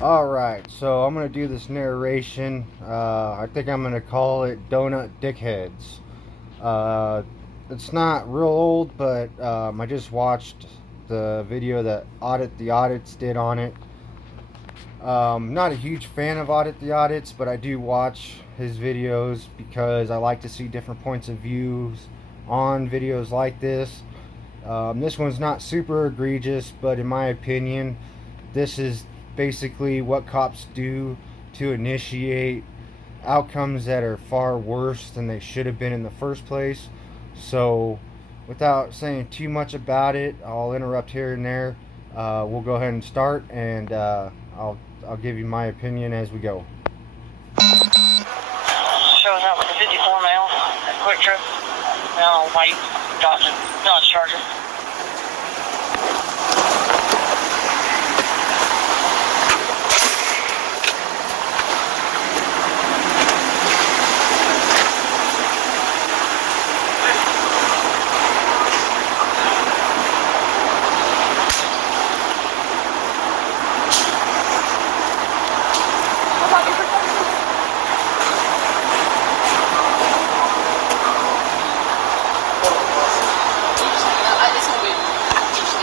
Alright, so I'm going to do this narration. I think I'm going to call it Donut Dickheads. Uh, it's not real old, but I just watched the video that Audits did on it. Not a huge fan of Audit the Audits, but I do watch his videos because I like to see different points of views on videos like this. This one's not super egregious, but in my opinion, this is basically what cops do to initiate outcomes that are far worse than they should have been in the first place. So, without saying too much about it, I'll interrupt here and there. We'll go ahead and start, and I'll give you my opinion as we go. Showing up with a 54 male, quick trip, now white Dodge Charger.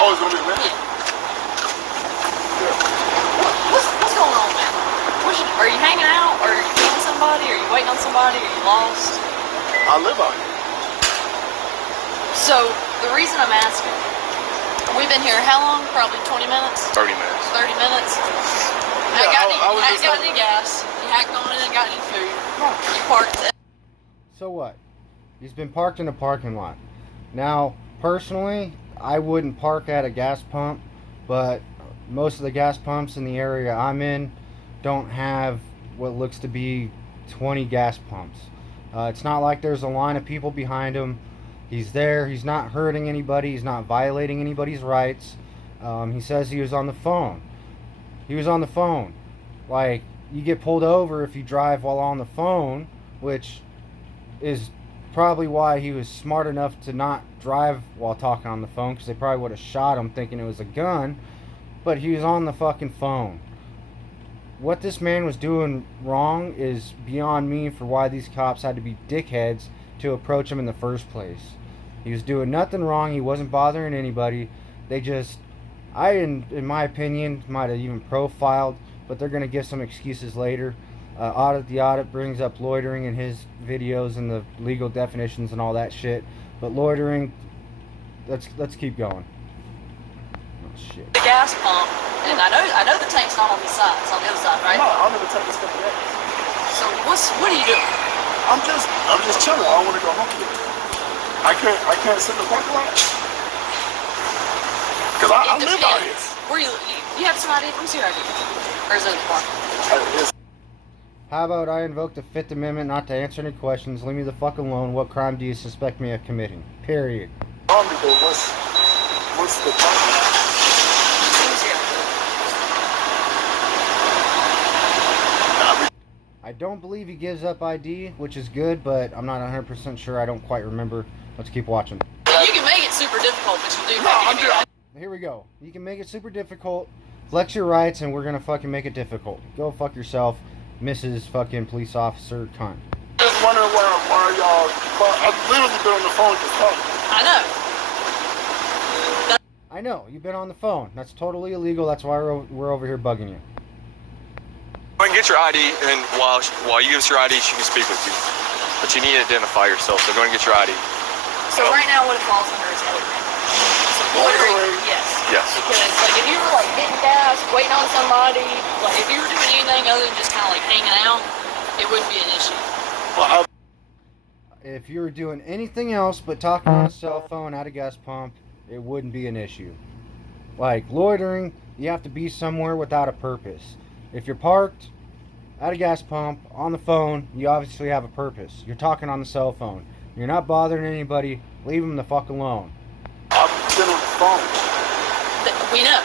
Oh, it's gonna be a minute? What's going on, man? Are you hanging out? Or are you meeting somebody? Are you waiting on somebody? Are you lost? I live out here. So, the reason I'm asking, we've been here how long? Probably 20 minutes? 30 minutes. 30 minutes? Yeah, got I any gas? You hacked on it and got any food? You parked it. So what? He's been parked in a parking lot. Now, personally, I wouldn't park at a gas pump, but most of the gas pumps in the area I'm in don't have what looks to be 20 gas pumps. It's not like there's a line of people behind him. He's there. He's not hurting anybody. He's not violating anybody's rights. He says he was on the phone. He was on the phone. Like, you get pulled over if you drive while on the phone, which is probably why he was smart enough to not drive while talking on the phone, because they probably would have shot him thinking it was a gun. But he was on the fucking phone. What this man was doing wrong is beyond me for why these cops had to be dickheads to approach him in the first place. He was doing nothing wrong. He wasn't bothering anybody. They just, in my opinion, might have even profiled, but they're going to give some excuses later. Audit brings up loitering in his videos and the legal definitions and all that shit. But loitering, let's keep going. Oh shit. The gas pump, and I know the tank's not on the side. It's on the other side, right? No, I'll never take this stuff yet. So what are you doing? I'm just chilling. I don't want to go home yet. I can't sit in the parking lot. Because I live out here. Where you have some ID? Let me see your ID. Or is it in the car? How about I invoke the Fifth Amendment not to answer any questions? Leave me the fuck alone. What crime do you suspect me of committing? Period. What's the problem? I don't believe he gives up ID, which is good, but I'm not 100% sure. I don't quite remember. Let's keep watching. You can make it super difficult, but you do have to. Here we go. You can make it super difficult. Flex your rights, and we're gonna fucking make it difficult. Go fuck yourself, Mrs. fucking police officer cunt. Just wondering why y'all. I've literally been on the phone just talking. I know. You've been on the phone. That's totally illegal. That's why we're over here bugging you. Go ahead and get your ID, and while you give us your ID, she can speak with you. But you need to identify yourself, so go ahead and get your ID. So right now what it falls under is loitering. So loitering, yes. Yes. Because like if you were like getting gas, waiting on somebody, like if you were doing anything other than just kind of like hanging out, it wouldn't be an issue. Well, If you were doing anything else but talking on a cell phone at a gas pump, it wouldn't be an issue. Like loitering, you have to be somewhere without a purpose. If you're parked at a gas pump on the phone, you obviously have a purpose. You're talking on the cell phone. You're not bothering anybody. Leave them the fuck alone. I've been on the phone. We know.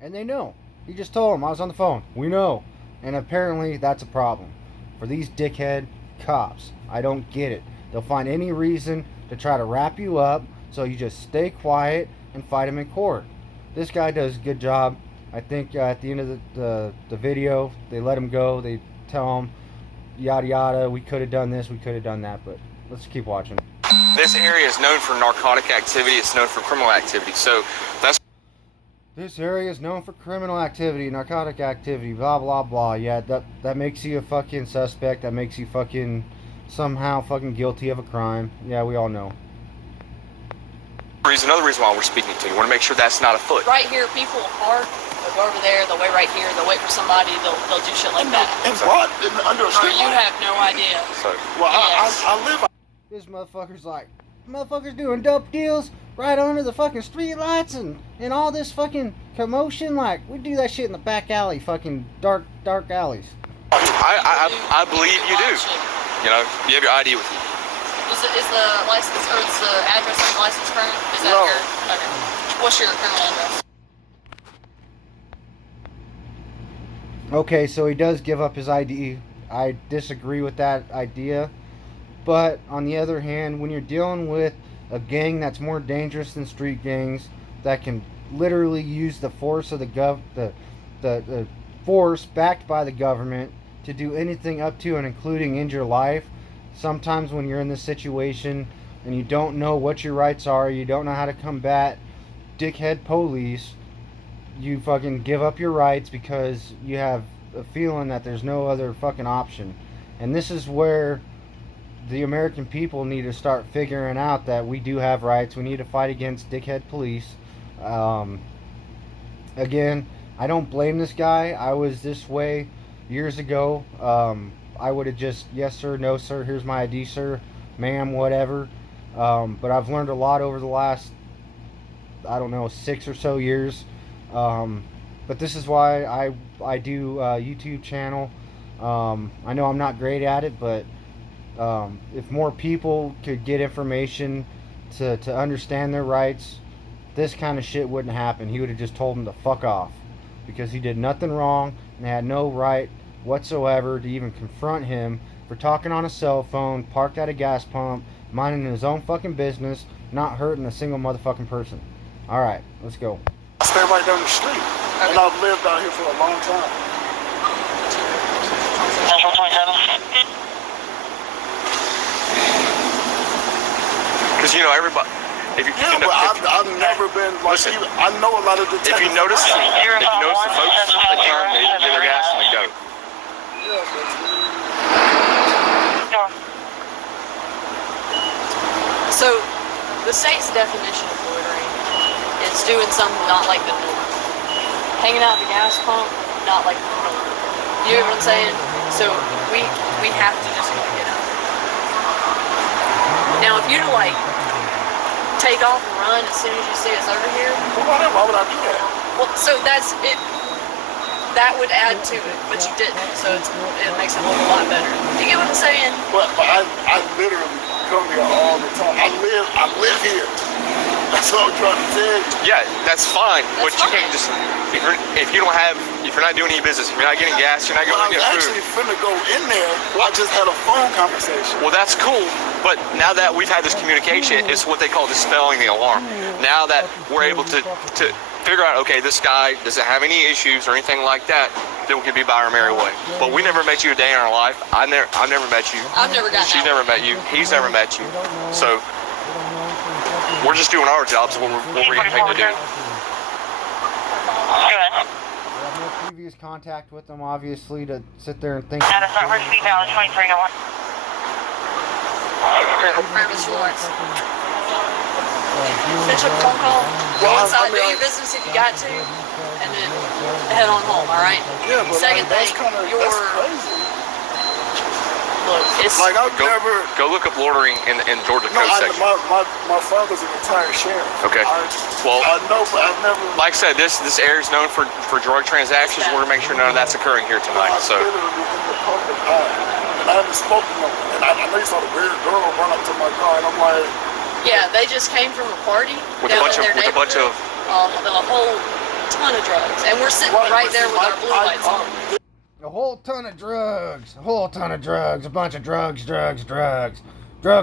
And they know. You just told them I was on the phone. We know. And apparently that's a problem. For these dickhead cops. I don't get it. They'll find any reason to try to wrap you up, so you just stay quiet and fight them in court. This guy does a good job I think at the end of the video, they let him go. They tell him, yada yada, we could have done this, we could have done that, but let's keep watching. This area is known for narcotic activity. It's known for criminal activity. So that's. This area is known for criminal activity, narcotic activity, blah blah blah. Yeah, that makes you a fucking suspect. That makes you fucking somehow fucking guilty of a crime. Yeah, we all know. Another reason why we're speaking to you. We want to make sure that's not afoot. Right here, people will park. They'll go over there. They'll wait right here. They'll wait for somebody. They'll do shit like that. And what? Under a Or street you light? have no idea. So, Well, Yes. I live. This motherfucker's like, motherfuckers doing dope deals right under the fucking street lights and all this fucking commotion. Like, we do that shit in the back alley, fucking dark alleys. I believe you do. You know, you have your ID with you. Is the license or is the address on the license current? Is that No. your? Okay. What's your current address? Okay, so he does give up his ID. I disagree with that idea. But on the other hand, when you're dealing with a gang that's more dangerous than street gangs, that can literally use the force of the force backed by the government to do anything up to and including end your life, sometimes when you're in this situation and you don't know what your rights are, you don't know how to combat dickhead police, you fucking give up your rights because you have a feeling that there's no other fucking option. And this is where the American people need to start figuring out that we do have rights. We need to fight against dickhead police. Again, I don't blame this guy. I was this way years ago. I would have just, yes sir, no sir, here's my ID sir, ma'am, whatever. But I've learned a lot over the last, I don't know, 6 or so years. But this is why I do a YouTube channel. I know I'm not great at it, but if more people could get information to understand their rights, this kind of shit wouldn't happen. He would have just told them to fuck off because he did nothing wrong and they had no right whatsoever to even confront him for talking on a cell phone, parked at a gas pump, minding his own fucking business, not hurting a single motherfucking person. Alright, let's go. I stay right down the street, and I've lived out here for a long time. Central 27. Because, you know, everybody. If you, Yeah, but I've never been like. Listen, even, I know a lot of detectives. if you notice the folks, they get their gas and they go. Yeah, but, So, the state's definition of loitering is doing something not like the norm. Hanging out at the gas pump, not like the norm. You know what I'm saying? So we have to just get out. Now, if you to like take off and run as soon as you see us over here, why would I do that? well, so that's it. That would add to it, but you didn't, so it makes it look a lot better. You get what I'm saying? But I literally come here all the time. I live here. That's what I'm trying to tell you. Yeah, that's fine, but That's you can't fine. just if you're not doing any business, if you're not getting gas, you're not But going to I'm get actually food. finna go in there. I just had a phone conversation. Well, that's cool, but now that we've had this communication, it's what they call dispelling the alarm. Now that we're able to figure out, okay, this guy doesn't have any issues or anything like that, then we can be by our merry way. But we never met you a day in our life. I've never met you. I've never gotten She's out. never met you. He's never met you. So we're just doing our jobs. What we're getting paid to do. Good. We have no previous contact with them, obviously, to sit there and think. Now that's not for speed valid 23 to 1. Alright, Mr. Lawrence. Finish up the phone call, go Well, inside, I mean, do your business if you got to, and then head on home, alright? Yeah, but Second like, that's thing, kind of your crazy. Look, It's- like I've Go, never. go look up loitering in Georgia No, code section. my father's a retired sheriff. Okay. Well, Well- I know, but I've never. Like I said, this area is known for drug transactions. We're gonna make sure none of that's occurring here tonight. I'm So literally in the public eye, and I haven't spoken to them. And I know you saw the weird girl run up to my car, and I'm like, yeah, they just came from a party with a down bunch in of their neighborhood. A whole ton of drugs, and we're sitting what? right there with our blue lights on. A whole ton of drugs. A whole ton of drugs. A bunch of drugs. Drugs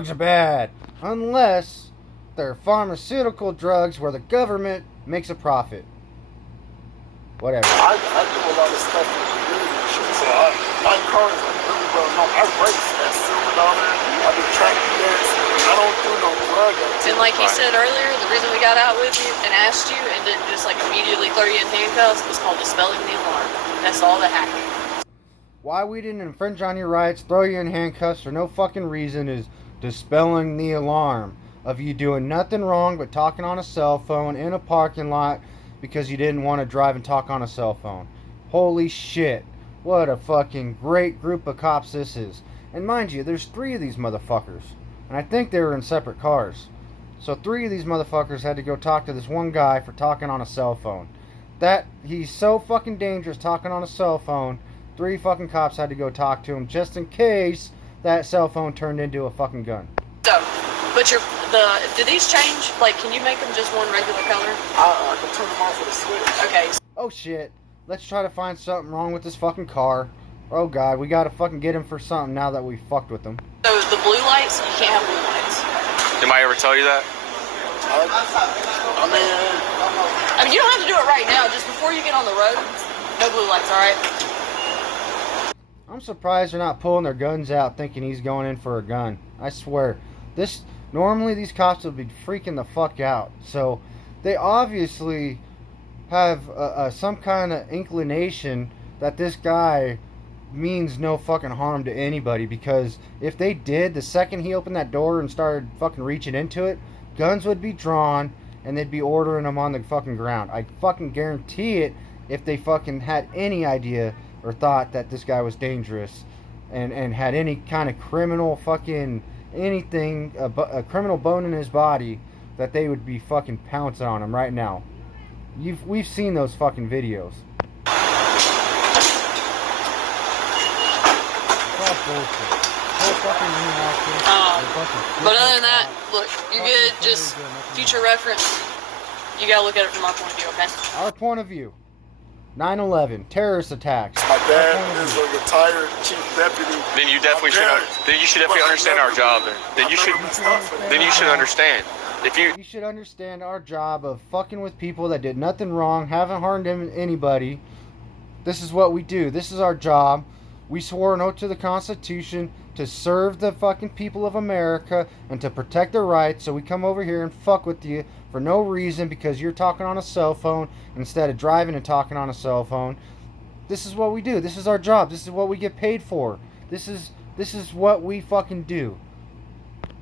are bad. Unless they're pharmaceutical drugs where the government makes a profit. whatever. I do a lot of stuff in the community and shit, so my car is like really well known. I race at Silver Dollar. I do track events. I don't do no drug activity. And like he said earlier, the reason we got out with you and asked you and didn't just like immediately throw you in handcuffs was called dispelling the alarm. That's all that happened. Why we didn't infringe on your rights, throw you in handcuffs for no fucking reason is dispelling the alarm of you doing nothing wrong but talking on a cell phone in a parking lot because you didn't want to drive and talk on a cell phone. Holy shit. What a fucking great group of cops this is. And mind you, there's 3 of these motherfuckers. And I think they were in separate cars. So 3 of these motherfuckers had to go talk to this one guy for talking on a cell phone. He's so fucking dangerous talking on a cell phone. 3 fucking cops had to go talk to him just in case that cell phone turned into a fucking gun. So, but do these change? Like, can you make them just one regular color? I can turn them off with a switch. Okay. Oh shit. Let's try to find something wrong with this fucking car. Oh god, we gotta fucking get him for something now that we fucked with him. So the blue lights, you can't have blue lights. Did I ever tell you that? I mean, you don't have to do it right now. Just before you get on the road, no blue lights, all right? I'm surprised they're not pulling their guns out thinking he's going in for a gun. I swear. Normally these cops would be freaking the fuck out. So they obviously have some kind of inclination that this guy means no fucking harm to anybody, because if they did, the second he opened that door and started fucking reaching into it, guns would be drawn and they'd be ordering them on the fucking ground. I fucking guarantee it if they fucking had any idea or thought that this guy was dangerous and had any kind of criminal fucking anything, a criminal bone in his body, that they would be fucking pouncing on him right now. We've seen those fucking videos. Bullshit. But other than that, look, you're good. Just future reference. You gotta look at it from our point of view, okay? Our point of view. 9/11 terrorist attacks. My dad is a retired chief deputy. Then you definitely should understand our job. Then you should understand. You should understand our job of fucking with people that did nothing wrong, haven't harmed anybody. This is what we do. This is our job. We swore an oath to the Constitution to serve the fucking people of America and to protect their rights, so we come over here and fuck with you for no reason because you're talking on a cell phone instead of driving and talking on a cell phone. This is what we do. This is our job. This is what we get paid for. This is what we fucking do.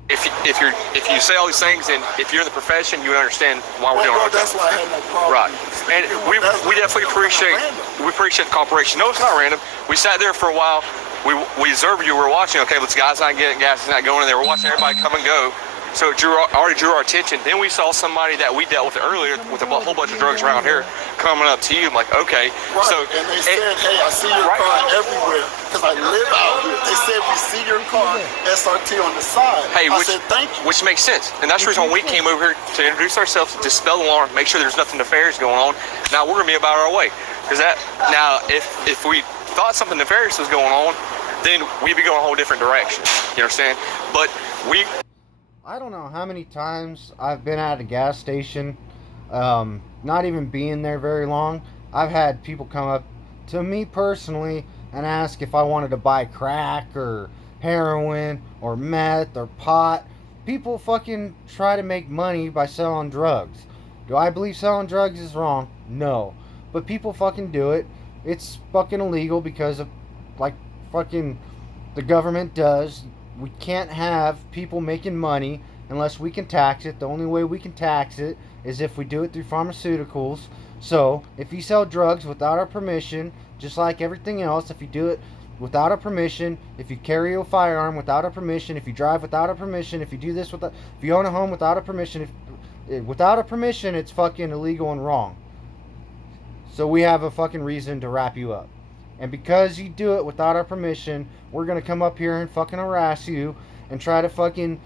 If you say all these things, and if you're in the profession, you understand why we're doing our job. That's why I had no problem. Right, and we definitely appreciate the cooperation. No, it's not random. We sat there for a while. We observed you. We're watching. Okay, this guy's not getting gas. He's not going in there. We're watching everybody come and go. So it already drew our attention. Then we saw somebody that we dealt with earlier with a whole bunch of drugs around here coming up to you. I'm like, okay. Right. So and they said, hey, I see your car everywhere because I live out here. They said we see your car SRT on the side. Hey, I said thank you. Which makes sense, and that's the reason we came over here to introduce ourselves, dispel the alarm, make sure there's nothing nefarious going on. Now we're gonna be about our way, because if we thought something nefarious was going on, then we'd be going a whole different direction. You understand? But I don't know how many times I've been at a gas station, not even being there very long. I've had people come up to me personally and ask if I wanted to buy crack or heroin or meth or pot. People fucking try to make money by selling drugs. Do I believe selling drugs is wrong? No. But people fucking do it. It's fucking illegal because of, like, fucking the government does. We can't have people making money unless we can tax it. The only way we can tax it is if we do it through pharmaceuticals. So, if you sell drugs without our permission, just like everything else, if you do it without our permission, if you carry a firearm without our permission, if you drive without our permission, if you do this if you own a home without our permission, without a permission, it's fucking illegal and wrong. So we have a fucking reason to wrap you up. And because you do it without our permission, we're going to come up here and fucking harass you and try to fucking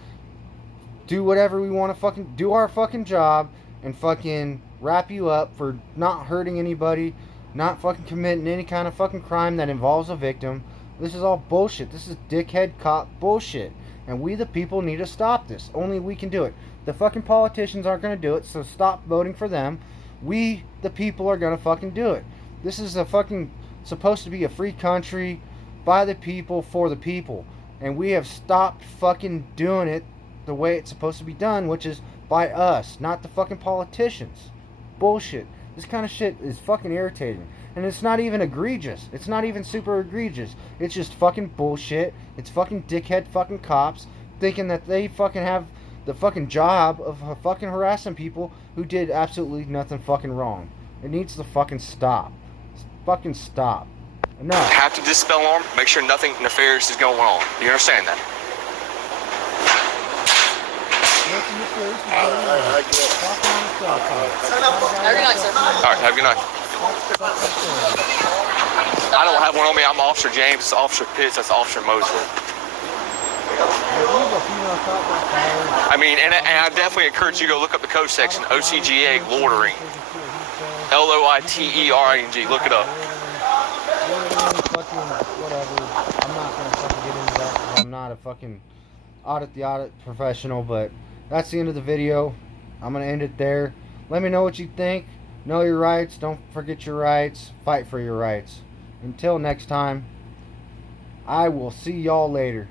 do whatever we want to fucking do, our fucking job, and fucking wrap you up for not hurting anybody, not fucking committing any kind of fucking crime that involves a victim. This is all bullshit. This is dickhead cop bullshit. And we the people need to stop this. Only we can do it. The fucking politicians aren't going to do it, so stop voting for them. We the people are going to fucking do it. This is a fucking supposed to be a free country by the people for the people. And we have stopped fucking doing it the way it's supposed to be done, which is by us, not the fucking politicians. Bullshit. This kind of shit is fucking irritating. And it's not even egregious. It's not even super egregious. It's just fucking bullshit. It's fucking dickhead fucking cops thinking that they fucking have the fucking job of fucking harassing people who did absolutely nothing fucking wrong. It needs to fucking stop. Fucking stop. Enough. Have to dispel alarm, make sure nothing nefarious is going on. You understand that? I get it. Very nice, sir. All right, have a good night. I don't have one on me. I'm Officer James. It's Officer Pitts. That's Officer Mosley. I mean, and I definitely encourage you to go look up the code section, OCGA loitering. LOITERING. Look it up. Whatever. I'm not gonna fucking get into that 'cause I'm not a fucking audit professional, but that's the end of the video. I'm gonna end it there. Let me know what you think. Know your rights. Don't forget your rights. Fight for your rights. Until next time, I will see y'all later.